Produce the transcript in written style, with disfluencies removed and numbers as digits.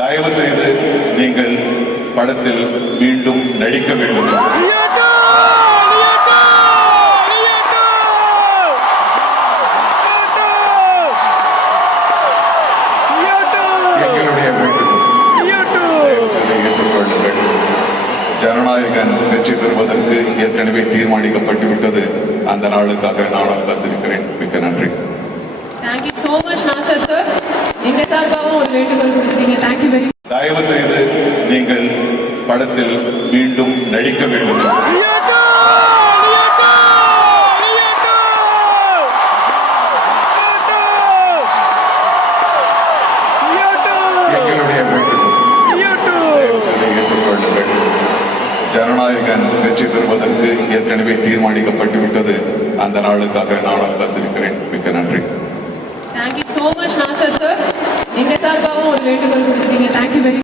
தயவு செய்து நீங்கள் படத்தில் மீண்டும் நடிக்க வேண்டும். எங்களுடைய வேண்டுகோள் தயவு செய்து ஏற்றுக்கொள்ளுங்கள். ஜனநாயகன் வெற்றி பெறுவதற்கு ஏற்கனவே தீர்மானிக்கப்பட்டு விட்டது. அந்த நாளுக்காக நானும் காத்திருக்கிறேன். மிக்க நன்றி. Thank you so much, Nasser sir. எங்க சார்பாகவும் ஒரு வேண்டுகோள் கொடுத்தீங்க. Thank you very much. தயவு செய்து நீங்கள் படத்தில் மீண்டும் நடிக்க வேண்டும். எங்களுடைய வேண்டுகோள் தயவு செய்து ஏற்றுக்கொள்ளுங்கள். ஜனநாயகன் வெற்றி பெறுவதற்கு ஏற்கனவே தீர்மானிக்கப்பட்டு விட்டது. அந்த நாளுக்காக நானும் காத்திருக்கிறேன். மிக்க நன்றி. Thank you so much, Nasser sir. எங்க சார்பாகவும் ஒரு வேண்டுகோள் கொடுத்தீங்க. Thank you very much.